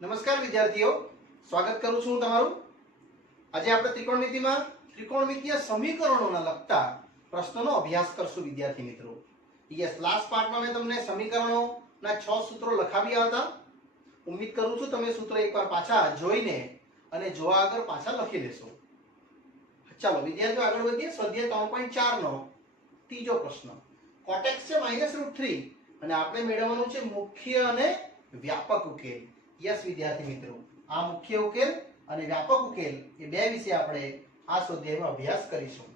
નમસ્કાર વિદ્યાર્થીઓ, સ્વાગત કરું છું તમારું। આજે આપણે ત્રિકોણમિતિમાં ત્રિકોણમિતિય સમીકરણોના લગતા પ્રશ્નોનો અભ્યાસ કરશું વિદ્યાર્થી મિત્રો। યસ, લાસ્ટ પાર્ટમાં મેં તમને સમીકરણોના 6 સૂત્રો લખાવ્યા હતા। ઉમ્મીદ કરું છું તમે સૂત્રો એકવાર પાછા જોઈને અને જોવા આગળ પાછા લખી લેશો। ચાલો વિદ્યાર્થીઓ આગળ વધીએ। સ્વાધ્યાય 3.4 નો ત્રીજો પ્રશ્ન। cot x છે -√3 અને આપણે મેળવવાનું છે મુખ્ય અને વ્યાપક ઉકેલ। યસ વિદ્યાર્થી મિત્રો, આ મુખ્ય ઉકેલ અને વ્યાપક ઉકેલ એ બે વિશે આપણે આ સ્વાધ્યાયમાં અભ્યાસ કરીશું।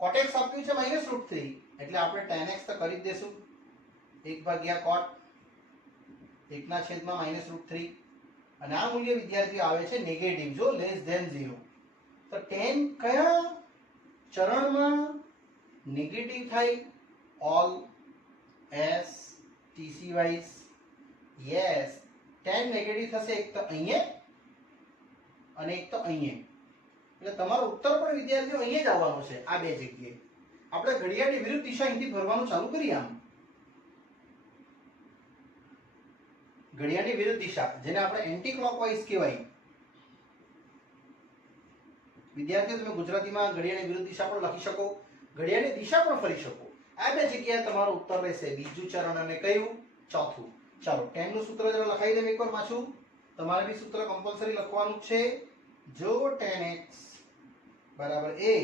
cot x આપ્યું છે -√3 એટલે આપણે tan x તો કરી જ દેશું। 1/cot 1/√3 અને આ મૂલ્ય વિદ્યાર્થીઓ આવે છે નેગેટિવ, જો <0 તો tan કયા ચરણમાં નેગેટિવ થાય? All, S, TC wise. Yes, tan negative થશે એક તો અહીંયા અને એક તો અહીંયા, એટલે તમારો ઉત્તર પણ વિદ્યાર્થીઓ અહીંયા જ આવવાનો છે। આ બે જગ્યાએ આપણે ઘડિયાળની વિરુદ્ધ દિશા અહીંથી ફરવાનું ચાલુ કરીએ। આમ ઘડિયાળની વિરુદ્ધ દિશા, જેને આપણે એન્ટી ક્લોકવાઇઝ કહેવાય। વિદ્યાર્થીઓ તમે ગુજરાતીમાં ઘડિયાળની વિરુદ્ધ દિશા પણ લખી શકો, ઘડિયાળની દિશા પણ ફરી શકો। આ બે જગ્યાએ તમારો ઉત્તર રહેશે બીજું ચરણ અને કયું? ચોથું। ચાલો tan નું સૂત્ર જરા લખાઈ દે એકવાર પાછું। તમારે બી સૂત્ર કમ્પલસરી લખવાનું છે। જો tan x બરાબર a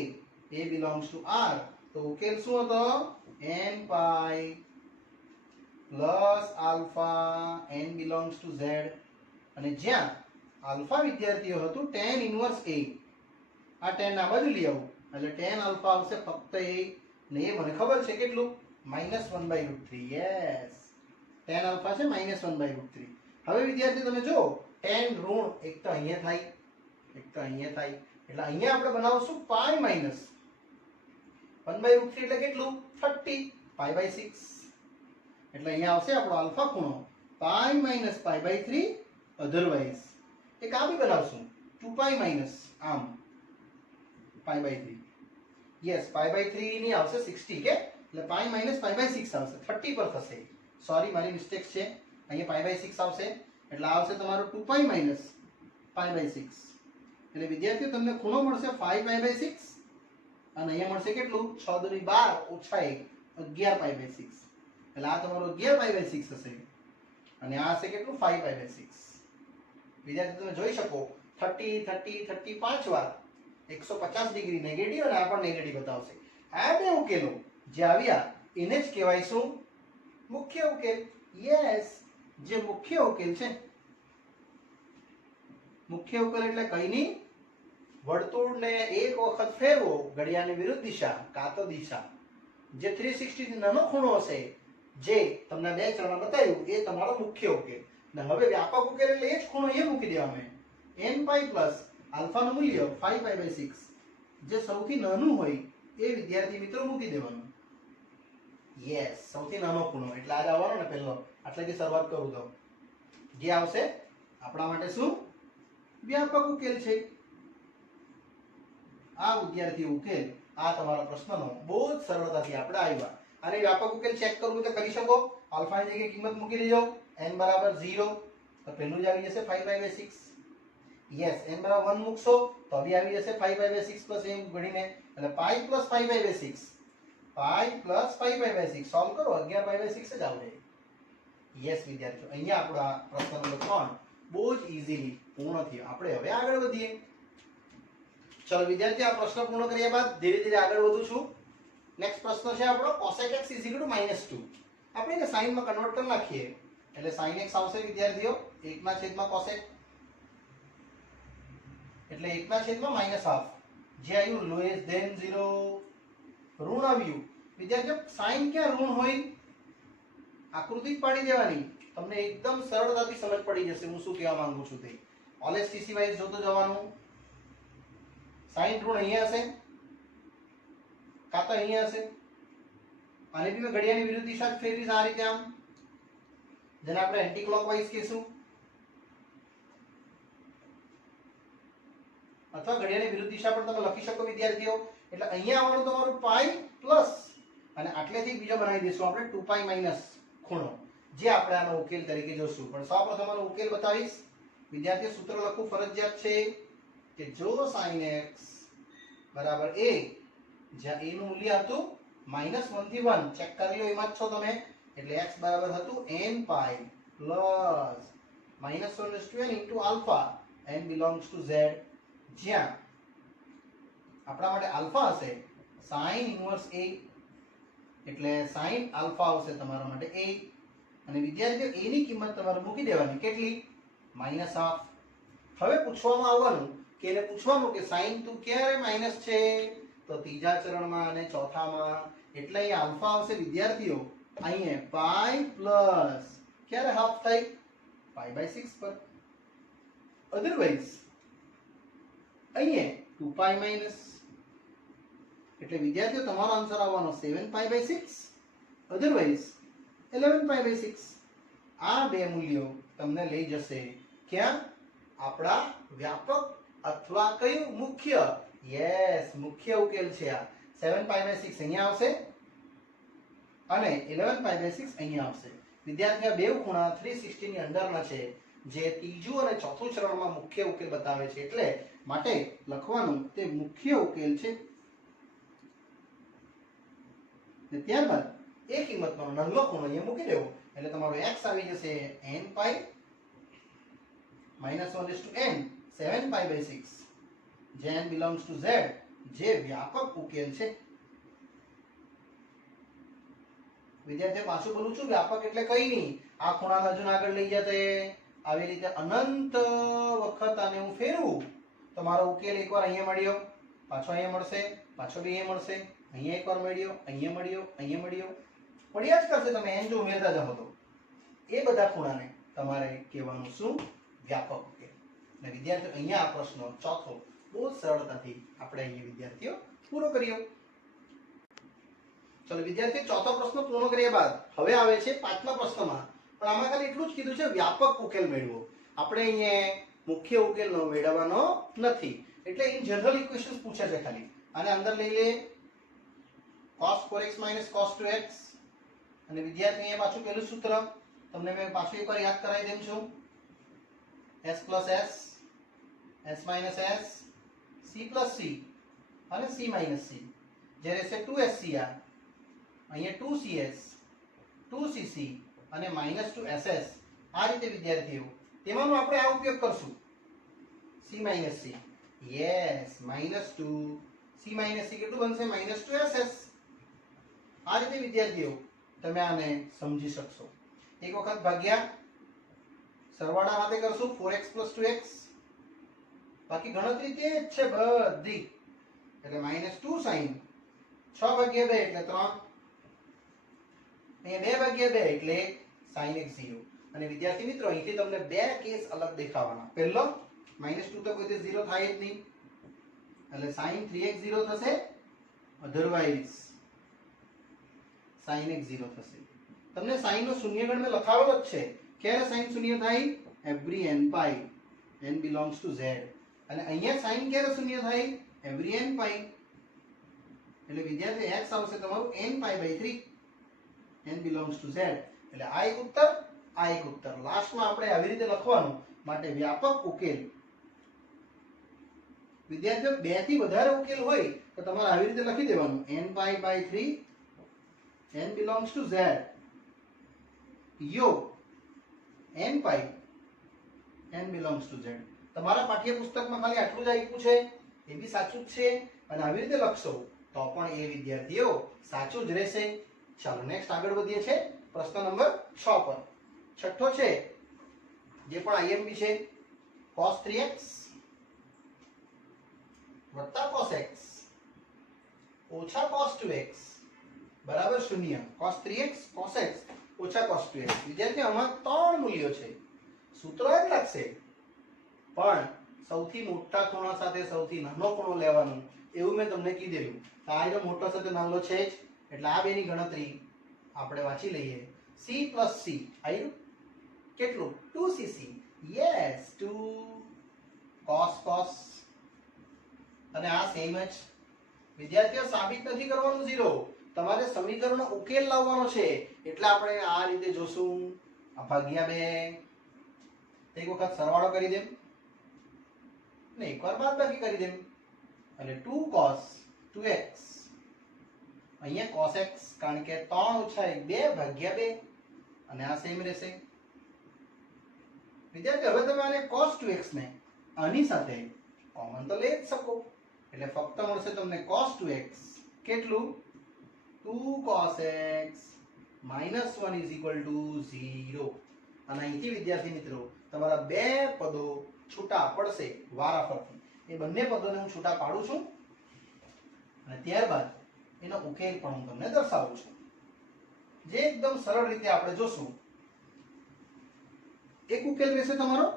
belongs to r તો ઉકેલ શું હતો? n pi plus alpha n belongs to z, અને જ્યાં આલ્ફા વિદ્યાર્થીઓ હતું tan ઇન્વર્સ a, આ tan આ બાજુ લઈ આવું એટલે tan આલ્ફા આવશે ફક્ત a, ને એ મને ખબર છે કેટલું? -1/√3। યસ, tan આલ્ફા છે -1/√3। હવે વિદ્યાર્થી તમે જો tan ઋણ એક તો અહીંયા થાય, એક તો અહીંયા થાય, એટલે અહીંયા આપણે બનાવશું પાઈ માઈનસ 1/√3 એટલે કેટલું? 30 π/6, એટલે અહીંયા આવશે આપણો આલ્ફા ખૂણો પાઈ માઈનસ π/3 અધરવાઇઝ। એક આ બી બનાવશું 2π માઈનસ આમ π/3। યસ, π/3 ની આવશે 60 કે, એટલે પાઈ માઈનસ π/6 આવશે, 30 પર થશે। સોરી, મારી મિસ્ટેક છે, અહીંયા π/6 આવશે એટલે આ આવશે તમારો 2π માઈનસ π/6, એટલે વિદ્યાર્થીઓ તમને ખૂણો મળશે 5π/6 અને અહીંયા મળશે કેટલું? 6 × 12 - 1 11π/6, એટલે આ તમારો 11π/6 હશે અને આ હશે કેટલું? 5π/6। વિદ્યાર્થી તમે જોઈ શકો 30 30 30 5 વાર 150 ડિગ્રી નેગેટિવ અને આ પણ નેગેટિવ બતાવશે। આ બે ઉકેલો જે આવ્યા એને જ કહેવાય શું? મુખ્ય ઉકેલ। યસ, જે મુખ્ય ઉકેલ છે, મુખ્ય ઉકેલ એટલે કઈ નહીં, વર્તુળને એક વખત ફેરવો ઘડિયાળની વિરુદ્ધ દિશા કાં તો દિશા, જે 360 થી નાનો ખૂણો હશે જે તમને બે ચરણ બતાવ્યું એ તમારો મુખ્ય ઉકેલ। ને હવે વ્યાપક ઉકેલ એટલે એ જ ખૂણો એ મૂકી દેવાનો, n pi પ્લસ આલ્ફાનું મૂલ્ય 5π/6 જે સૌથી નાનું હોય એ વિદ્યાર્થી મિત્રો મૂકી દેવાનું। યસ, સૌથી નાનો ખૂણો એટલે આ જ આવવાનો ને પહેલો, આટલેથી શરૂઆત કરું તો જે આવશે આપણા માટે શું? વ્યાપક ઉકેલ છે। આ વિદ્યાર્થી ઉકેલ આ તમારા પ્રશ્નનો બહુ જ સરળતાથી આપણે આવ્યા। અને વ્યાપક ઉકેલ ચેક કરવું તો કરી શકો, આલ્ફાની જગ્યાએ કિંમત મૂકી દેજો, n બરાબર 0 તો પહેલું જ આવી જશે 5π/6। યસ, n બરાબર 1 મૂકશો તો બી આવી જશે 5π/6 પ્લસ m ગણીને, એટલે pi plus 5π/6, pi plus 5π/6 solve કરો 11π/6 જ આવશે। યસ વિદ્યાર્થીઓ, અહીંયા આપણો આ પ્રશ્ન નંબર 3 બહુ જ ઈઝીલી પૂર્ણ થયો। આપણે હવે આગળ વધીએ। ચલો વિદ્યાર્થી, આ પ્રશ્ન પૂર્ણ કર્યા બાદ ધીરે ધીરે આગળ વધું છું। નેક્સ્ટ પ્રશ્ન છે આપણો cosec x = -2। આપણે એને sin માં કન્વર્ટ કરી નાખીએ એટલે sin x આવશે વિદ્યાર્થીઓ 1/cosec, એટલે 1/-1/2 જે આવ્યું <0 ઋણ આવ્યું। વિદ્યાર્થીઓ sin ક્યાં ઋણ હોય? આકૃતિ જ પાડી દેવાની, તમને એકદમ સરળતાથી સમજ પડી જશે હું શું કહેવા માંગુ છું તે। ઓલવેઝ ટીસી વાઇઝ જોતો જવાનું। sin ઋણ અહીંયા હશે કાં તો અહીંયા હશે, અને બી મેં ઘડિયાળની વિરુદ્ધ દિશા જ ફેરવીશ આ રીતે આમ, જેને આપણે એન્ટી ક્લોકવાઇઝ કહીશું, અથવા ઘડિયાળની વિરુદ્ધ દિશા પણ તમે લખી શકો વિદ્યાર્થીઓ। એટલે અહીંયા આવવાનું તમારું પાઈ પ્લસ અને આટલેથી બીજો બનાવી દઈશું આપણે 2π માઈનસ ખૂણો, જે આપણે આનો ઉકેલ તરીકે જોશું। પણ સૌપ્રથમ આનો ઉકેલ બતાવીશ। વિદ્યાર્થીઓ સૂત્ર લખવું ફરજિયાત છે કે જો sin x બરાબર a, જ્યાં a નું મૂલ્ય હતું -1 થી 1, ચેક કરી લો એમાં જ છો તમે, એટલે x બરાબર હતું n pi plus -1/n into alpha, n belongs to z, જ્યાં આપણા માટે આલ્ફા હશે sin ઇન્વર્સ a, એટલે sin આલ્ફા આવશે તમારા માટે a, અને વિદ્યાર્થીઓ a ની કિંમત તમારે મૂકી દેવાની, કેટલી? -1/2. હવે પૂછવામાં આવવાનું કે એને પૂછવાનું કે sin તું ક્યારે માઈનસ છે, તો ત્રીજા ચરણમાં અને ચોથામાં, એટલે અહીં આલ્ફા આવશે વિદ્યાર્થીઓ અહીંયા પાઈ પ્લસ ક્યારે હાફ થાય? π/6 પર. અધરવાઇઝ અહીંયા 2π માઈનસ, એટલે વિદ્યાર્થીઓ તમારો આન્સર આવવાનો 7π/6, અધરવાઇઝ 11π/6. આ બે મૂલ્યો તમને લઈ જશે ક્યાં? આપણા વ્યાપક અથવા કયું? મુખ્ય. યસ, મુખ્ય ઉકેલ છે આ. 7π/6 અહીંયા આવશે અને 11π/6 અહીંયા આવશે. વિદ્યાર્થીઓ બે ખૂણા 360 ની અંદરના છે, જે ત્રીજું અને ચોથું ચરણમાં મુખ્ય ઉકેલ બતાવે છે, એટલે માટે લખવાનું તે મુખ્ય ઉકેલ છે. ત્યારબાદ એ કિંમતનો નલ્લો ખૂણો અહીંયા મૂકી દેવો, એટલે તમારો x આવી જશે n pi -1/n 7π/6, જે n belongs to z, જે વ્યાપક ઉકેલ છે. વિદ્યાર્થીઓ પાછું બોલું છું, વ્યાપક એટલે કઈ નહીં, આ ખૂણાને હજુ આગળ લઈ જતે આવી રીતે અનંત વખત આને હું ફેરવું તો મારો ઉકેલ એકવાર અહીંયા મળ્યો, પાછો અહીંયા મળશે, પાછો બી અહીંયા મળશે, અહીંયા એકવાર મળ્યો, અહીંયા મળ્યો, અહીંયા મળ્યો, મળ્યા જ કરશે. તમે n જો ઉમેરતા જાઓ તો એ બધા ખૂણાને તમારે કહેવાનું શું? વ્યાપક ઉકેલ. અને વિદ્યાર્થીઓ અહીંયા આ પ્રશ્ન ચોથો બહુ સરળતાથી આપણે અહીંયા વિદ્યાર્થીઓ પૂરો કર્યો. ચલો વિદ્યાર્થીઓ, ચોથો પ્રશ્ન પૂર્ણ કર્યા બાદ હવે આવે છે પાંચમા પ્રશ્નમાં, પણ આમાં ખાલી એટલું જ કીધું છે વ્યાપક ઉકેલ મેળવો. આપણે અહીંયા મુખ્ય ઉકેલ મેળવવાનો નથી, એટલે ઇન જનરલ ઇક્વેશન્સ પૂછે છે ખાલી. આને અંદર લઈ લે cos 4x - cos 2x, અને વિદ્યાર્થી અહીંયા પાછું પેલું સૂત્ર તમને મેં પાછું એકવાર યાદ કરાવી દઉં છું. s + s, s - s, c + c અને c - c, જે રહેશે 2scr, અહીંયા 2cs, 2cc અને -2ss. આ રીતે વિદ્યાર્થીઓ તેમાંનો આપણે આ ઉપયોગ કરશું, c - c. Yes, -2 c - c કેટલું બનશે? -2ss. આ રીતે વિદ્યાર્થીઓ તમે આને સમજી શકશો. એક વખત ભાગ્યા સરવાળા હાથે કરશું 4x + 2x, બાકી ગણતરી તે જ છે બધી, એટલે -2 sin 6/2 એટલે 3, અહીંયા 2/2 એટલે sin x 0. અને વિદ્યાર્થી મિત્રો અહીંથી તમને બે કેસ અલગ દેખાવાના. પહેલો -2 તો કોઈ 0 થાય જ નહીં, એટલે sin 3x 0 થશે, અધરવાઇઝ sin x 0 થશે. તમને sin નો શૂન્યગણ મેં લખાવેલો જ છે. ક્યારે sin શૂન્ય થાય? every n pi, n belongs to z. અને અહીંયા sin ક્યારે શૂન્ય થાય? every n pi. એટલે વિદ્યાર્થી x આવશે તમારું n pi/3, n belongs to z. એટલે આ એક ઉત્તર, આ એક ઉત્તર. લાસ્ટમાં આપણે આવી રીતે લખવાનું, માટે વ્યાપક ઉકેલ. વિદ્યાર્થીઓ બે થી વધારે ઉકેલ હોય તો તમારે આવી રીતે લખી દેવાનું, n pi/3, n belongs to z, યોગ n pi, n belongs to z. તમારા પાઠ્યપુસ્તકમાં ખાલી આટલું જ આપ્યું છે, એ બી સાચું જ છે, અને આવી રીતે લખશો તો પણ એ વિદ્યાર્થીઓ સાચું જ રહેશે. ચાલો નેક્સ્ટ આગળ વધીએ છે પ્રશ્ન નંબર 6 પર. છઠ્ઠો છે, જે પણ IMP છે, cos 3x + cos x - cos 2x બરાબર 0. cos 3x cos x - cos 2x. વિદ્યાર્થીઓ આમાં ત્રણ મૂલ્યો છે, સૂત્ર એક લાગશે, પણ સૌથી મોટા ખૂણા સાથે સૌથી નાનો ખૂણો લેવાનું એવું મેં તમને કીધેલું. આ એનો મોટો સાથે નાનો છે જ, એટલે આ બેની ગણતરી આપણે વાંચી લઈએ. c + c આવ્યું કેટલું? 2cc. યસ, 2 cos અને આ સેમ જ. વિદ્યાર્થીઓ સાબિત નથી કરવાનું 0, તમારે સમીકરણનો ઉકેલ લાવવાનો છે, એટલે આપણે આ રીતે જોશું. આ ભાગ્યા 2, એક વખત સરવાળો કરી દેમ ને એકવાર બાદબાકી કરી દેમ એટલે 2 cos 2x અહીંયા cos x કારણ કે 3 ઓછા 1 2 ભાગ્યા 2 અને આ સેમ રહેશે વિદ્યાર્થી હવે તમે આને cos 2x ને આની સાથે કોમન તો લઈ જ શકો એટલે ફક્ત મળશે તમને cos 2x કેટલું 2 cos x -1 0 અને અહીંથી વિદ્યાર્થી મિત્રો તમારા બે પદો છૂટા પડશે વારાફરતી એ બંને પદોને હું છૂટા પાડું છું અને ત્યારબાદ એનો ઉકેલ પણ હું તમને દર્શાવું છું જે એકદમ સરળ રીતે આપણે જોશું એક ઉકેલ રહેશે તમારો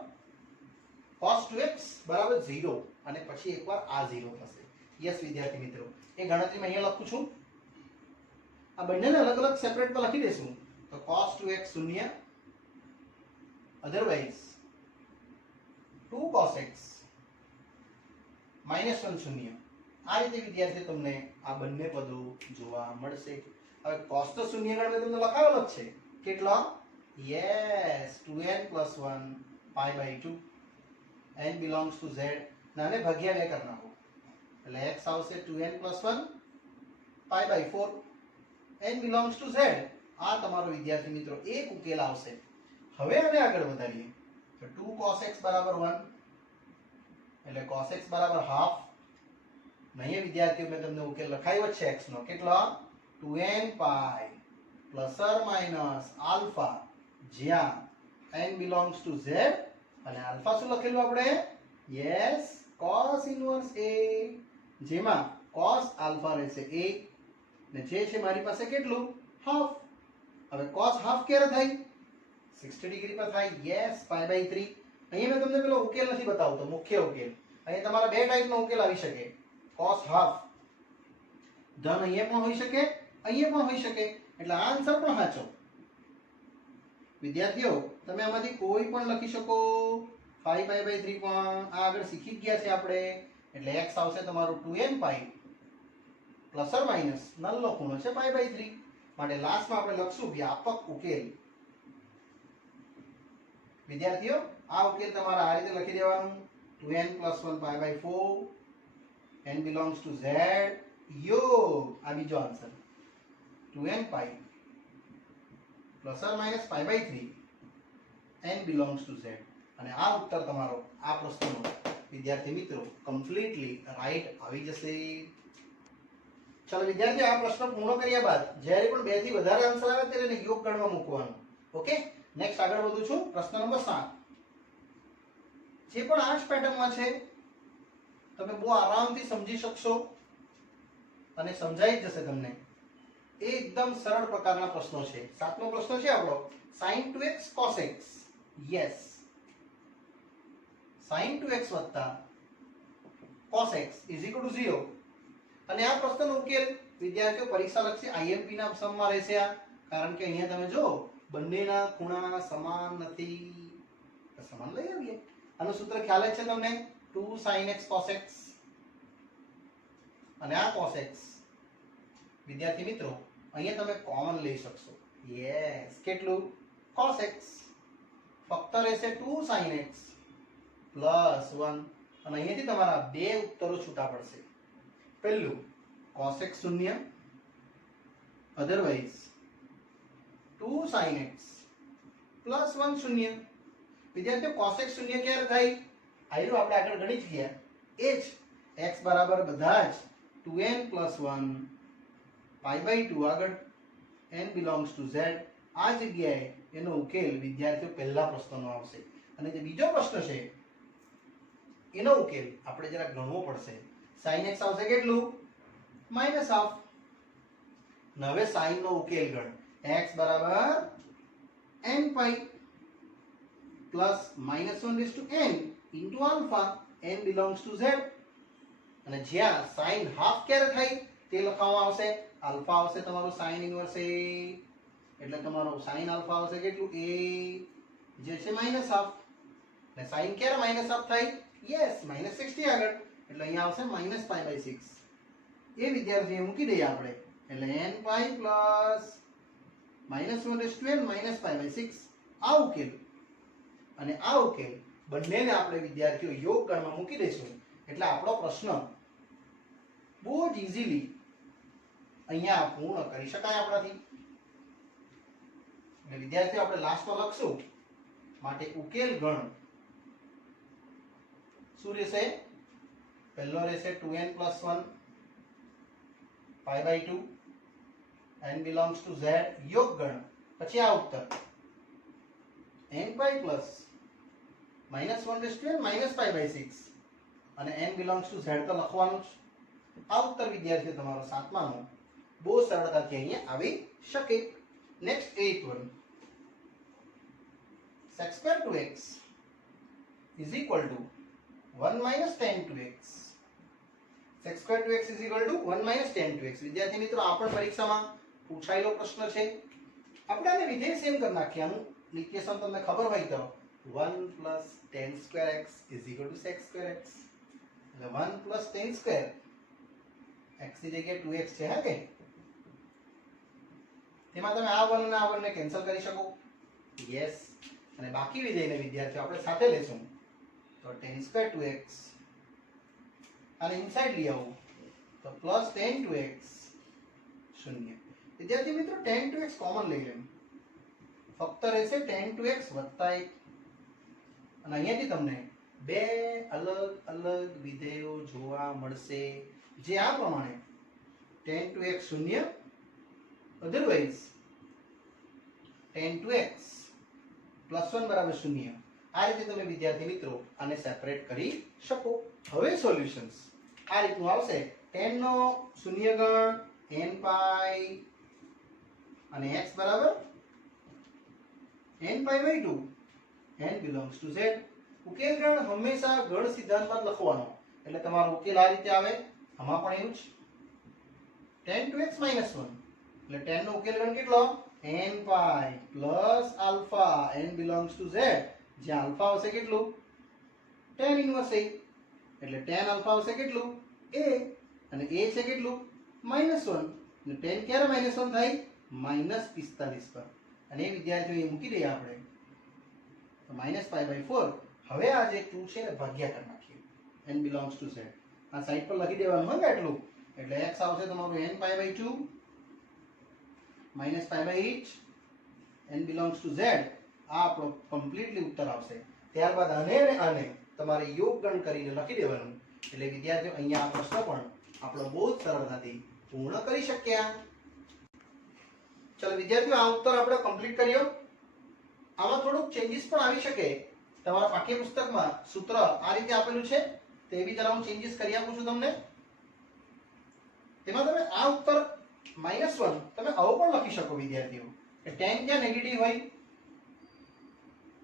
cos 2x બરાબર 0 અને પછી એકવાર આ 0 થશે યસ વિદ્યાર્થી મિત્રો એ ગણતરી મેં અહીંયા લખું છું આ બંનેને અલગ અલગ સેપરેટ પર લખી દેશું તો cos 2x 0 otherwise 2 cos x -1 0 આ રીતે વિદ્યાર્થી તમને આ બંને પદો જોવા મળશે હવે cos તો શૂન્ય ગણ મેં તમને લખાવેલો જ છે કેટલો yes 2n + 1 π/2 n belongs to z નાને ભાગ્યા 2 કરી નાખો એટલે x આવશે 2n + 1 π/4 n belongs to z આ તમારો વિદ્યાર્થી મિત્રો એક ઉકેલ આવશે હવે આને આગળ વધારીએ તો 2 cos x = 1 એટલે cos x = ½ નહીં વિદ્યાર્થીઓ મેં તમને ઉકેલ લખાવ્યો છે x નો કેટલો 2n π ± α જ્યાં n belongs to z અને આલ્ફા શું લખેલું આપણે યસ cos ઇન્વર્સ a જેમાં cos આલ્ફા રહેશે a ને જે છે મારી પાસે કેટલું હાફ હવે cos હાફ ક્યારે થાય 60 ડિગ્રી પર થાય યસ π/3 અહીંયા મેં તમને પેલો ઉકેલ નથી બતાવતો મુખ્ય ઉકેલ અહીંયા તમારા બે ટાઈપનો ઉકેલ આવી શકે cos હાફ ધન અહીંયા પણ હોઈ શકે અહીંયા પણ હોઈ શકે એટલે આ આન્સર પણ સાચો વિદ્યાર્થીઓ તમે આમાંથી કોઈ પણ લખી શકો 5π/3 પણ આ આગળ શીખી ગયા છે આપણે એટલે x આવશે તમારું 2n π ± નલનો ખૂણો છે π/3 માટે લાસ્ટમાં આપણે લખશું વ્યાપક ઉકેલ વિદ્યાર્થીઓ આ ઉકેલ તમારે આ રીતે લખી દેવાનું 2n + 1 π/4 n belongs to z યોગ આ બીજો answer 2n π ± π/3 n belongs to z અને આ ઉત્તર તમારો આ પ્રશ્નનો વિદ્યાર્થી મિત્રો કમ્પ્લીટલી રાઈટ આવી જશે ચલો વિદ્યાર્થીઓ આ પ્રશ્ન પૂર્ણ કર્યા બાદ જ્યારે પણ 2 થી વધારે આન્સર આવે ત્યારે એને યોગ ગણમાં મૂકવાનું ઓકે નેક્સ્ટ આગળ વધું છું પ્રશ્ન નંબર 7 જે પણ આ જ પેટર્નમાં છે તમે બહુ આરામથી સમજી શકશો અને સમજાઈ જશે તમને એ એકદમ સરળ પ્રકારના પ્રશ્નો છે સાતમો પ્રશ્ન છે આપણો sin 2x cos x yes sin 2x cos x = 0 અને આ પ્રશ્નનો ઉકેલ વિદ્યાર્થીઓ પરીક્ષા લક્ષી IMP ના સમમાં રહેશે આ કારણ કે અહીંયા તમે જો બંનેના ખૂણા સમાન નથી તો સમાન લઈ આવીએ આનું સૂત્ર ખ્યાલ જ છે તમને 2 sin x cos x અને આ cos x વિદ્યાર્થી મિત્રો અહીંયા તમે કોમન લઈ શકશો યસ કેટલું cos x ફક્ત રહેશે 2 sin x + 1 અને અહીંયાથી તમારા બે ઉત્તરો છૂટા પડશે પહેલું cos x 0 otherwise 2 sin x + 1 0 વિદ્યાર્થીઓ cos x 0 ક્યારે થાય આયરો આપણે આગળ ગણી જ ગયા એ જ x બરાબર બધા જ 2n + 1 π/2 આગળ n belongs to z આ જગ્યાએ એનો ઉકેલ વિદ્યાર્થીઓ પહેલા પ્રશ્નનો આવશે અને જે બીજો પ્રશ્ન છે એનો ઉકેલ આપણે જરા ગણવો પડશે sin x આવશે કેટલું -½ હવે sin નો ઉકેલ ગણ x બરાબર n π + -1 * α n belongs to z અને જ્યાં sin હાફ ક્યારે થાય તે લખવામાં આવશે આલ્ફા આવશે તમારું sin ઇન્વર્સ a એટલે તમારું sin આલ્ફા આવશે કેટલું a જે છે -½ અને sin ક્યારે -½ થાય યસ -60 આગળ એટલે અહીંયા આવશે -π/6 એ વિદ્યાર્થીએ મૂકી દઈએ આપણે એટલે n π + -1 - π/6 આ ઉકેલ અને આ ઉકેલ બંનેને આપણે વિદ્યાર્થીઓ યોગ ગણમાં મૂકી દઈશું એટલે આપણો પ્રશ્ન બહુ જ ઇઝીલી અહીંયા પૂર્ણ કરી શકાય આપણાથી. એટલે વિદ્યાર્થીઓ આપણે લાસ્ટમાં લખશું માટે ઉકેલ ગણ શું રહેશે? પહેલો રહેશે 2n + 1 π/2 n belongs to z યોગ ગણ. પછી આ ઉત્તર n π plus -1 raised to n minus π/6 અને n belongs to z તો લખવાનું જ. આ ઉત્તર વિદ્યાર્થીઓ તમારો 7માનો બહુ સરળતાથી અહીંયા આવી શકે. Next 8th one, sec² 2x is equal to 1 minus tan 2x. sec² 2x is equal to 1 minus tan 2x. વિદ્યાર્થી મિત્રો આ પણ પરીક્ષામાં પૂછાયેલો પ્રશ્ન છે. આપણે આને વિધેય સેમ કરી નાખીએ. આનું ઇક્વેશન તમને ખબર હોય તો 1 plus tan² x is equal to sec² x. એટલે 1 plus tan² x ની જગ્યાએ 2x છે. હા કે તેમાં તમે આ 1 અને આ 1 ને કેન્સલ કરી શકો. યસ. અને બાકી વિધેયને વિદ્યાર્થીઓ આપણે સાથે લેશું તો tan² 2x અને ઇનસાઇડ લઈ આવું તો પ્લસ tan 2x 0. વિદ્યાર્થી મિત્રો tan 2x કોમન લઈ લેવું. ફક્ત રહેશે tan 2x + 1 અને અહીંયાથી તમને બે અલગ અલગ વિધેયો જોવા મળશે જે આ પ્રમાણે tan 2x 0 otherwise tan 2x + 1 = 0. આ રીતે તમે વિદ્યાર્થી મિત્રો આને સેપરેટ કરી શકો. હવે સોલ્યુશન્સ આ રીતનું આવશે. tan નો શૂન્ય ગણ n π અને x બરાબર n π/2 n belongs to z. ઉકેલ ગણ હંમેશા ગણ સિદ્ધાંતમાં લખવાનો એટલે તમારો ઉકેલ આ રીતે આવે. આમાં પણ એવું જ tan 2x - 1 એટલે tan નો ઉકેલ ગણ કેટલો? n π plus alpha n belongs to z. જ્યાં આલ્ફા આવશે કેટલું? tan inverse a. એટલે tan alpha આવશે કેટલું? a અને a છે કેટલું? -1. એટલે tan ક્યારે -1 થાય? -45 પર. અને એ વિદ્યાર્થીઓ એ મૂકી દઈએ આપણે તો -π/4. હવે આ જે 2 છે ને ભાગ્યા કરી નાખીએ. n belongs to z આ સાઈડ પર લખી દેવાનું હોય એટલું. એટલે x આવશે તમારું n π/2 -π/8 n belongs to z. આ આપણો કમ્પ્લીટલી ઉત્તર આવશે. ત્યારબાદ આને અને આને તમારે યોગ ગણ કરીને લખી દેવાનું. એટલે વિદ્યાર્થીઓ અહીંયા આ પ્રશ્ન પણ આપણો બહુ જ સરળતાથી પૂર્ણ કરી શક્યા. ચલો વિદ્યાર્થીઓ આ ઉત્તર આપણે કમ્પ્લીટ કર્યો. આમાં થોડુંક ચેન્જીસ પણ આવી શકે. તમારા પાઠ્યપુસ્તકમાં સૂત્ર આ રીતે આપેલું છે તે બી જરા હું ચેન્જીસ કરી આપું છું તમને. તેમાં તમે આ ઉત્તર -1 તમે આવો પણ લખી શકો વિદ્યાર્થીઓ કે tan ક્યાં નેગેટિવ હોય?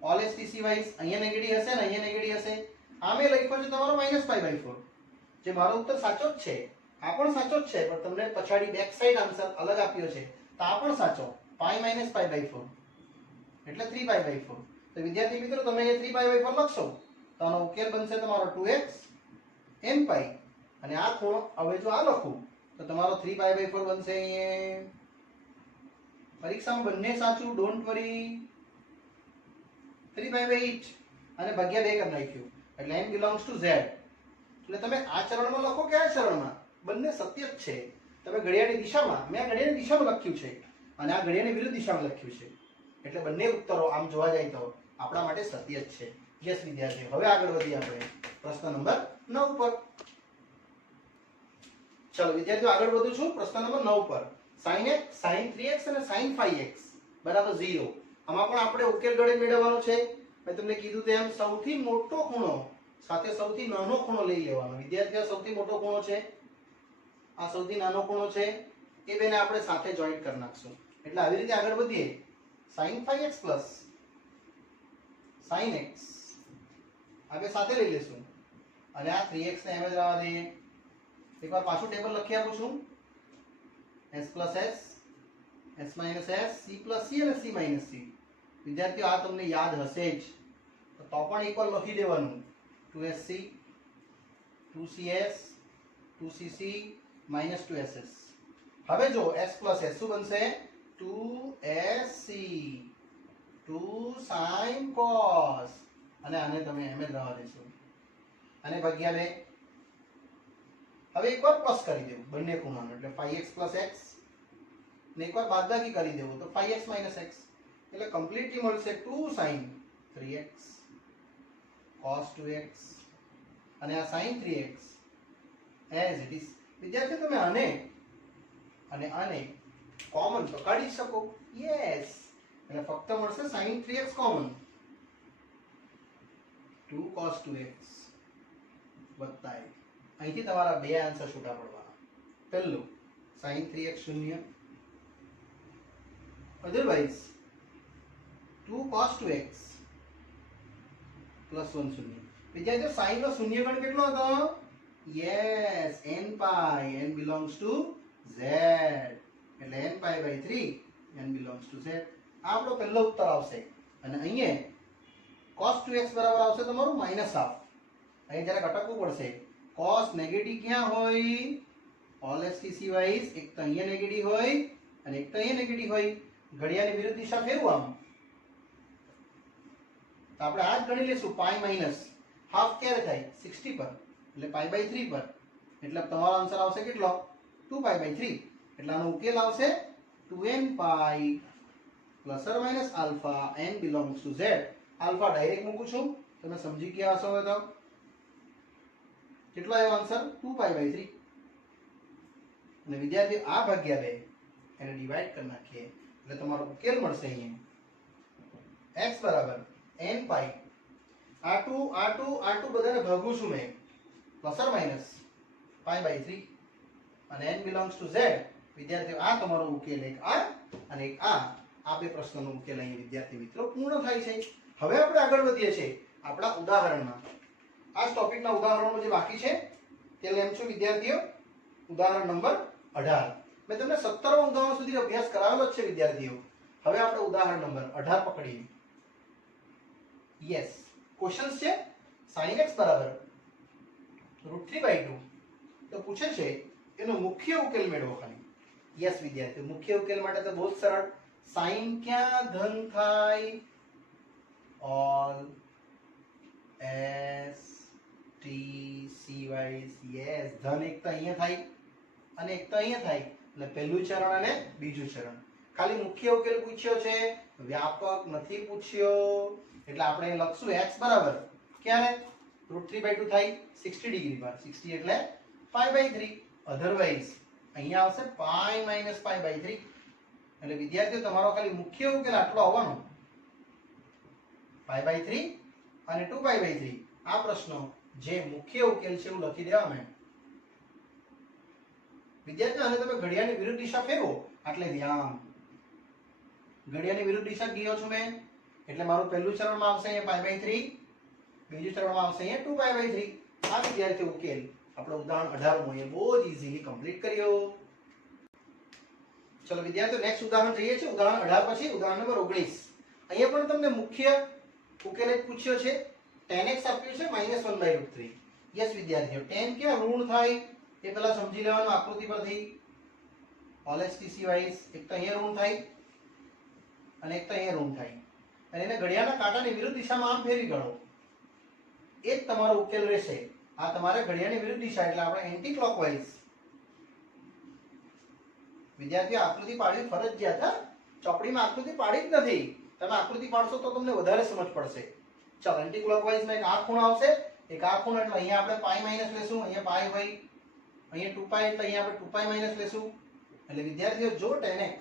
ઓલ એસટીસી વાઇઝ અહીંયા નેગેટિવ હશે ને અહીંયા નેગેટિવ હશે. આ મેં લખ્યો છે તમારો -π/4 જે મારો ઉત્તર સાચો જ છે. આ પણ સાચો જ છે પણ તમને પછાડી બેક સાઈડ આન્સર અલગ આપ્યો છે તો આ પણ સાચો π - π/4 એટલે 3π/4. તો વિદ્યાર્થી મિત્રો તમે એ 3π/4 લખશો તો આનો ઉકેલ બનશે તમારો 2x n π અને આ ખૂણો હવે જો આ લખું તો તમારો 3π/4 બનશે. પરીક્ષામાં બંને સાચું, ડોન્ટ વરી. 3π/8 અને ભાગ્યા 2 કરી નાખ્યું એટલે n belongs to z. એટલે તમે આ ચરણમાં લખો કે આ ચરણમાં બંને સત્ય જ છે. તમે ઘડિયાળની દિશામાં મેં ઘડિયાળની દિશામાં લખ્યું છે અને આ ઘડિયાળની વિરુદ્ધ દિશામાં લખ્યું છે એટલે બંને ઉત્તરો આમ જોવા જાય તો આપણા માટે સત્ય જ છે. યસ વિદ્યાર્થીઓ. હવે આગળ વધીએ આપણે પ્રશ્ન નંબર 9 પર. ચલો વિદ્યાર્થીઓ આગળ વધું છું પ્રશ્ન નંબર 9 પર. sin x sin 3x અને sin 5x = 0. આમાં પણ આપણે ઉકેલ ગણે મેળવવાનો છે. મેં તમને કીધું તેમ સૌથી મોટો ખૂણો સાથે સૌથી નાનો ખૂણો લઈ લેવાનો. વિદ્યાર્થીઓ સૌથી મોટો ખૂણો છે, આ સૌથી નાનો ખૂણો છે, એ બેને આપણે સાથે જોઈન્ટ કરી નાખશું. એટલે આવી રીતે આગળ વધીએ. sin 5x plus sin x આ બે સાથે લઈ લેશું અને આ 3x ને એમ જ રહેવા દઈએ. એકવાર પાછું ટેબલ લખી આપું છું. s plus s s minus s c plus c અને c minus c. વિદ્યાર્થીઓ આ તમને યાદ હશે જ તો પણ એકવાર લખી દેવાનું. 2sc 2cs 2cc minus 2ss. હવે જો s plus s શું બનશે? 2sc 2 sin cos અને આને તમે એમ જ રહેવા દેશો અને ભાગ્યા 2. હવે એકવાર પ્લસ કરી દેવું બંને ખૂણાનો એટલે 5x + x ને એકવાર બાદબાકી કરી દેવું તો 5x - x એટલે કમ્પ્લીટલી મળશે 2 sin 3x cos 2x અને આ sin 3x as it is. વિદ્યાર્થીઓ તમે આને અને આને કોમન તો કાઢી શકો. યસ, એટલે ફક્ત મળશે sin 3x common 2 cos 2x વત્તા 1. અહીંથી તમારા બે આન્સર છૂટા પડવાના. પહેલું sin 3x શૂન્ય, અધરવાઇઝ 2 cos 2x + 1 શૂન્ય. વિદ્યાર્થીઓ sin નો શૂન્ય ગણ કેટલો હતો? Yes, n pi, n belongs to z, એટલે n pi by 3 n belongs to z. આ આપણો પહેલો ઉત્તર આવશે અને અહીંયા cos 2x બરાબર આવશે તમારું -½ અહીં જરા ઘટાડવું પડશે. cos નેગેટિવ ક્યાં હોય? ઓલ એસટીસી વાઇઝ એક તો અહીંયા નેગેટિવ હોય અને એક તો અહીંયા નેગેટિવ હોય. ઘડિયાળની વિરુદ્ધ દિશા ફેરવું આમ તો આપણે આ જ ગણી લેશું. પાઈ માઈનસ હાફ ક્યારે થાય? 60 પર, એટલે પાઈ બાય 3 પર, એટલે તમારો આન્સર આવશે કેટલો? 2 પાઈ બાય 3. એટલે આનો ઉકેલ આવશે 2n pi ± alpha n belongs to z. Alpha direct મૂકું છું, તમે સમજી ગયા હશો. હવે તો કેટલો આવ્યો આન્સર? 2 pi by 3. અને વિદ્યાર્થી આ ભાગ્યા 2 એને ડિવાઈડ કરી નાખીએ એટલે તમારો ઉકેલ મળશે અહીંયા x બરાબર n પાઈ. આ ટુ બધાને ભાગું છું મેં ± પાઈ બાય 3 અને n belongs to z. વિદ્યાર્થીઓ આ તમારો ઉકેલ એક આ અને એક આ બે પ્રશ્નોનો ઉકેલ અહીં વિદ્યાર્થી મિત્રો પૂર્ણ થાય છે. હવે આપણે આગળ વધીએ છીએ આપણા ઉદાહરણમાં. આ ટોપિકના ઉદાહરણો જે બાકી છે તે લેમ છું વિદ્યાર્થીઓ. ઉદાહરણ નંબર 18. મેં તમને 17મા ઉદાહરણ સુધી અભ્યાસ કરાવેલો જ છે વિદ્યાર્થીઓ. હવે આપણે ઉદાહરણ નંબર 18 પકડીએ. યસ, ક્વેશ્ચન્સ છે sin x બરાબર √3/2. તો પૂછે છે એનો મુખ્ય ઉકેલ મેળવો ખાલી. યસ વિદ્યાર્થીઓ, મુખ્ય ઉકેલ માટે તો બહુ જ સરળ. sin ક્યાં ધન થાય? All S T C wise. Yes, ધન એક તો અહીંયા થાય અને એક તો અહીંયા થાય એટલે પહેલું ચરણ અને બીજું ચરણ. ખાલી મુખ્ય ઉકેલ પૂછ્યો છે, વ્યાપક નથી પૂછ્યો. એટલે આપણે લખશું x બરાબર ક્યારે √3/2 થાય 60 ડિગ્રી પર. 60 એટલે પાઈ બાય 3. અધરવાઇઝ અહીંયા આવશે પાઈ માઈનસ પાઈ બાય 3. એટલે વિદ્યાર્થીઓ તમારો ખાલી મુખ્ય ઉકેલ આટલો આવવાનો, પાઈ બાય 3 અને 2 પાઈ બાય 3. આ પ્રશ્નો જે મુખ્ય ઉકેલ છે એવું લખી દેવા મેં. વિદ્યાર્થીઓ આને તમે ઘડિયાળની વિરુદ્ધ દિશા ફેરવો એટલે ધ્યાન. ઘડિયાળની વિરુદ્ધ દિશા ગયો છું મેં એટલે મારું પહેલું ચરણમાં આવશે અહીંયા પાઈ બાય 3, બીજું ચરણમાં આવશે અહીંયા 2 પાઈ બાય 3. આ વિદ્યાર્થી ઉકેલ આપણો ઉદાહરણ 18 માં બહુ જ ઈઝીલી કમ્પ્લીટ કર્યો. ચલો વિદ્યાર્થીઓ નેક્સ્ટ ઉદાહરણ જોઈએ છે. ઉદાહરણ 18 પછી ઉદાહરણ નંબર 19. અહીંયા પણ તમને મુખ્ય ઉકેલ જ પૂછ્યો છે. tan x આપ્યું છે -1/√3. યસ વિદ્યાર્થીઓ, tan ક્યાં ઋણ થાય એ પહેલા સમજી લેવાનું આકૃતિ પરથી. ઓલ એસટીસી વાઇઝ એક તો અહીંયા ઋણ થાય અને એક તો અહીંયા ઋણ થાય અને એને ઘડિયાળના કાંટાની વિરુદ્ધ દિશામાં આમ ફેરવી ગણો. એ જ તમારો ઉકેલ રહેશે. આ તમારે ઘડિયાળની વિરુદ્ધ દિશા એટલે આપણે એન્ટી ક્લોકવાઇઝ. વિદ્યાર્થીઓ આકૃતિ પાડવી ફરજિયાત. ચોપડીમાં આકૃતિ પાડી જ નથી. તમે આકૃતિ પાડશો તો તમને વધારે સમજ પડશે. ચાલો એન્ટી ક્લોકવાઇઝમાં એક આ ખૂણો આવશે, એક આ ખૂણો એટલે અહીંયા આપણે પાઈ માઈનસ લેશું. અહીંયા પાઈ હોય, અહીંયા 2 પાઈ એટલે અહીંયા આપણે 2 પાઈ માઈનસ લેશું. એટલે વિદ્યાર્થીઓ જો tan x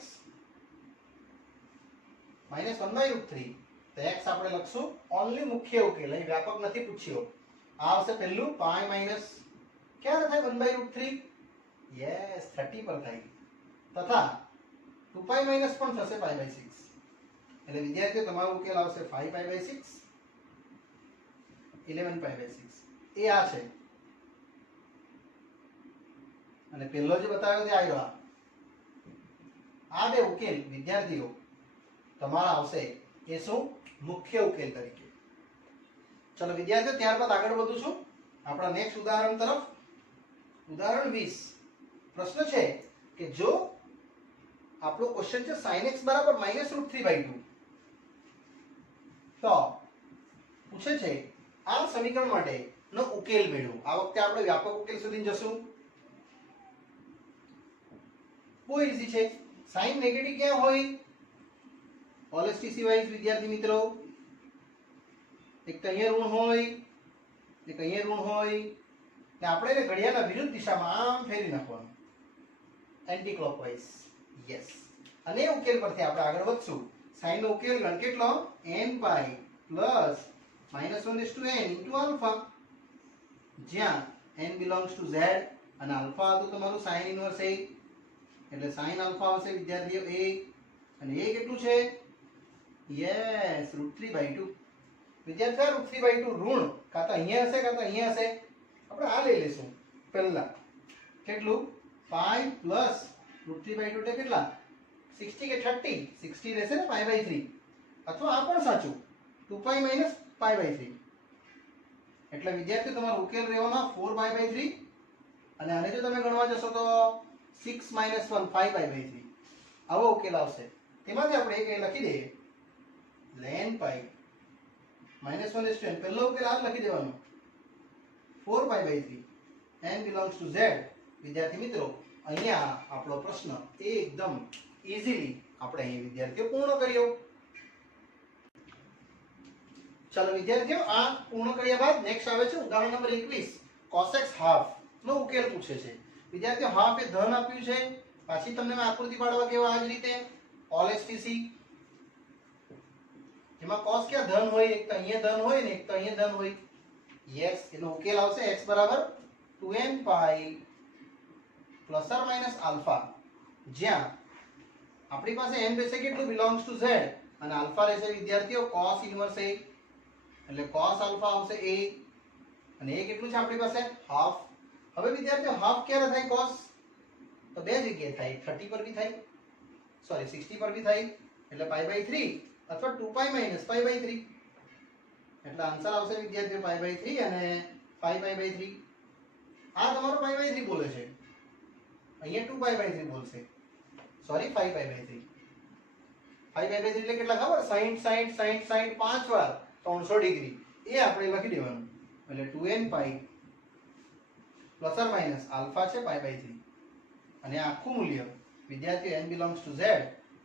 -1/√3 તો x આપણે લખશું ઓન્લી મુખ્ય ઉકેલ. અહીં વ્યાપક નથી પૂછ્યો. આ આવશે પહેલું પાઈ માઈનસ ક્યારે થાય 1/√3? યસ, 30 પર થાય. તથા 2 પાઈ માઈનસ પણ થશે પાઈ બાય 6. એટલે વિદ્યાર્થીઓ તમારો ઉકેલ આવશે 5 પાઈ બાય 6, 11 પાઈ બાય 6. એ આ છે અને પહેલો જે બતાવ્યો તે આવ્યો. આ બે ઉકેલ વિદ્યાર્થીઓ તમારા આવશે એ શું? મુખ્ય ઉકેલ તરીકે. ચલો વિદ્યાર્થીઓ ત્યારબાદ આગળ વધું છું આપણા નેક્સ્ટ ઉદાહરણ તરફ. ઉદાહરણ 20. પ્રશ્ન છે કે જો આપણો ક્વેશ્ચન છે sin x બરાબર -√3/2. તો પૂછે છે આ સમીકરણ માટેનો ઉકેલ મેળવો. આ વખતે આપણે વ્યાપક ઉકેલ સુધી જશું. બહુ ઈઝી છે. સાઇન નેગેટિવ ક્યાં હોય? ઓલએસટીસી વાઇઝ વિદ્યાર્થી મિત્રો, એક તો અહીંયા ઋણ હોય, એક અહીંયા ઋણ હોય, ને આપણે એને ઘડિયાળના વિરુદ્ધ દિશામાં આમ ફેરવી નાખવાનું, એન્ટી ક્લોકવાઇઝ. યસ. અને એ ઉકેલ પરથી આપણે આગળ વધશું. સાઇન નો ઉકેલ ગણ કેટલો? n pi plus -1/n into alpha, જ્યાં n બિલોંગ્સ ટુ z અને આલ્ફા હતું તમારું સાઇન ઇન્વર્સ a, એટલે સાઇન આલ્ફા આવશે વિદ્યાર્થીઓ a, અને a કેટલું છે? યસ, √3/2. વિદ્યાર્થીઓ √3/2 ઋણ કાં તો અહીંયા હશે કાં તો અહીંયા હશે. આપણે આ લઈ લઈશું પહેલા. કેટલું? પાઈ પ્લસ √3/2 એટલે કેટલા? 60 કે 30? 60 રહેશે ને π/3, અથવા આ પણ સાચું 2π - π/3. એટલે વિદ્યાર્થીઓ તમારો ઉકેલ રહેવાનો 4π/3, અને આને જો તમે ગણવા જશો તો 6 - 1 5π/3. આવો ઉકેલ આવશે. તેમાંથી આપણે એક લખી દઈએ, n પાઈ -1/n. પહેલો ઉકેલ આ લખી દેવાનો 4π/3, n બિલોંગ્સ ટુ z. વિદ્યાર્થી મિત્રો, અહીંયા આપણો પ્રશ્ન એકદમ ઇઝીલી આપણે અહીં વિદ્યાર્થીઓ પૂર્ણ કર્યો. ચાલો વિદ્યાર્થીઓ, આ પૂર્ણ કર્યા બાદ નેક્સ્ટ આવે છે ઉદાહરણ નંબર 21. cos x હાફ નો ઉકેલ પૂછે છે. વિદ્યાર્થીઓ, હાફ એ ધન આપ્યું છે. પાછી તમને મેં આકૃતિ પાડવા કેવા આ જ રીતે ઓલએસટીસી, જેમાં cos ક્યાં ધન હોય? એક તો અહીંયા ધન હોય ને એક તો અહીંયા ધન હોય. યસ, એનો ઉકેલ આવશે x બરાબર 2n pi plus or minus alpha, જ્યાં આપણી પાસે n રહેશે કેટલું? બિલોંગ્સ ટુ z, અને આલ્ફા રહેશે વિદ્યાર્થીઓ cos ઇન્વર્સ a, એટલે cos આલ્ફા આવશે a, અને એ કેટલું છે આપણી પાસે? હાફ. હવે વિદ્યાર્થીઓ, હાફ ક્યારે થાય cos? તો બે જગ્યાએ થાય. 30 પર બી થાય, સોરી 60 પર બી થાય, એટલે π/3, અથવા 2π - π/3. એટલે આન્સર આવશે વિદ્યાર્થીઓ π/3 અને 5π/3. આ તમારો π/3 બોલે છે, અહીંયા 2π/3 બોલશે, સોરી 5π/3. 5π/3 એટલે કેટલા ખબર? 60 60 60 60 5 વાર 300 ડિગ્રી. એ આપણે લખી દેવાનું, એટલે 2n pi plus or minus alpha છે π/3, અને આખું મૂલ્ય વિદ્યાર્થીઓ n બિલોંગ્સ ટુ z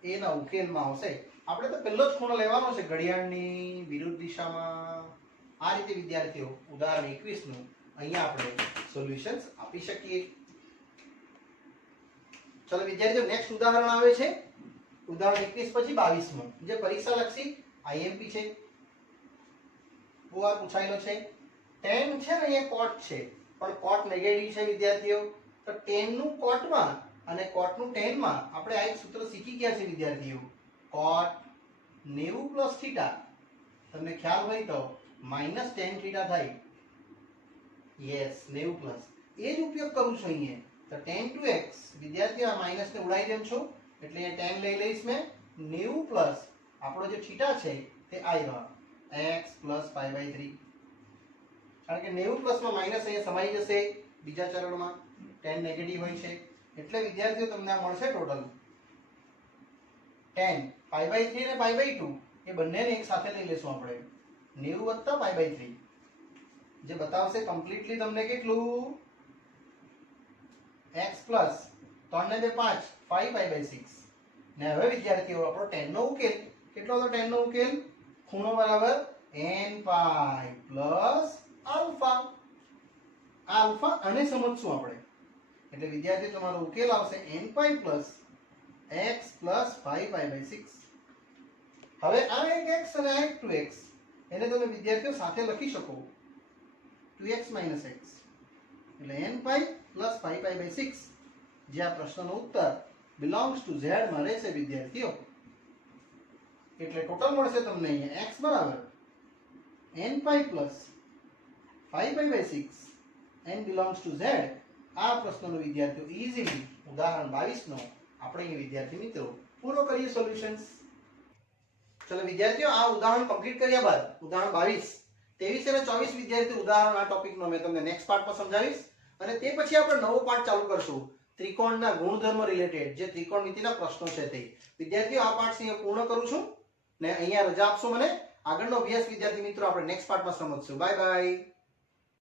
એના ઉકેલમાં આવશે. આપણે તો પહેલો જ ખૂણો લેવાનો છે ઘડિયાળની વિરુદ્ધ દિશામાં. આ રીતે વિદ્યાર્થીઓ ઉદાહરણ 21 નું અહીંયા આપણે સોલ્યુશન્સ આપી શકીએ. ચલો વિદ્યાર્થીઓ, નેક્સ્ટ ઉદાહરણ આવે છે ઉદાહરણ 21 પછી 22માં, જે પરીક્ષા લક્ષી આઈએમપી છે. બહુ વાર પૂછાયેલો છે. tan છે ને એ cot છે, પણ cot નેગેટિવ છે વિદ્યાર્થીઓ. તો tan નું cot માં અને cot નું tan માં આપણે આ એક સૂત્ર શીખી ગયા છે વિદ્યાર્થીઓ, cot 90 + θ. તમને ખ્યાલ હોય તો -tan θ થાય. યસ, 90+. એ જ ઉપયોગ કરું છું અહીંયા. તો tan 2x વિદ્યાર્થીઓ, આ માઈનસ ને ઉડાઈ દેમ છું, એટલે અહીંયા tan લઈ લઈશ મેં. 90+ આપણો જે θ છે તે આવ્યો x + π/3. કારણ કે 90+ માં માઈનસ અહીંયા સમાઈ જશે બીજા ચરણમાં, tan નેગેટિવ હોય છે. એટલે વિદ્યાર્થીઓ તમને આ મળશે ટોટલ tan π/3 અને π/2, એ બંનેને એક સાથે લઈ લેશું આપણે, 90 + π/3, જે બતાવશે કમ્પ્લીટલી તમને કેટલું? x + 3 ને 2 5 5π/6. ને હવે વિદ્યાર્થીઓ, આપણો tan નો ઉકેલ કેટલો હતો? tan નો ઉકેલ ખૂણો બરાબર n pi plus alpha. Alpha આને સમજશું આપણે, એટલે વિદ્યાર્થીઓ તમારો ઉકેલ આવશે n pi plus x plus 5π/6. હવે આ એક x અને આ એક 2x, એને તમે વિદ્યાર્થીઓ સાથે લખી શકો, 2x - x, એટલે n પાઈ પ્લસ 5π/6, જે આ પ્રશ્નનો ઉત્તર બિલોંગ્સ ટુ z માં રહેશે વિદ્યાર્થીઓ. એટલે ટોટલ મળશે તમને અહીંયા x બરાબર n pi plus 5π/6, n belongs to z. આ પ્રશ્નનો વિદ્યાર્થીઓ ઈઝીલી ઉદાહરણ 22 નો આપણે અહીં વિદ્યાર્થી મિત્રો પૂરો કરીએ સોલ્યુશન્સ. ચલો વિદ્યાર્થીઓ, આ ઉદાહરણ કમ્પ્લીટ કર્યા બાદ ઉદાહરણ 22, 23 અને 24 વિદ્યાર્થી ઉદાહરણ આ ટોપિકનો મેં તમને નેક્સ્ટ પાર્ટમાં સમજાવીશ, અને તે પછી આપણે નવો પાર્ટ ચાલુ કરશું ત્રિકોણના ગુણધર્મ રિલેટેડ, જે ત્રિકોણમિતિના પ્રશ્નો છે તે. વિદ્યાર્થીઓ, આ પાર્ટ અહીંયા પૂર્ણ કરું છું, ને અહીંયા રજા આપશો મને. આગળનો અભ્યાસ વિદ્યાર્થી મિત્રો આપણે નેક્સ્ટ પાર્ટમાં સમજશું. Bye by.